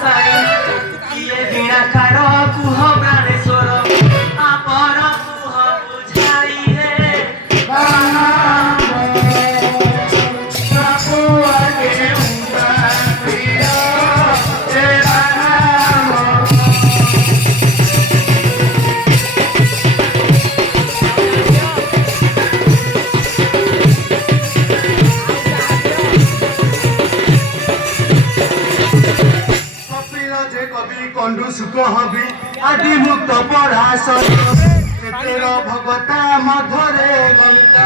साई किए वीणाकार कुह प्राणेश्वर आपर कुह बुझाई हे कंडु सुख हबी आदि मुक्त पढ़ा सर भगता मधरे गंगा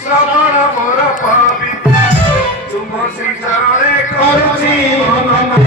श्रवण मोर पवित्र तुम श्री चरण करुची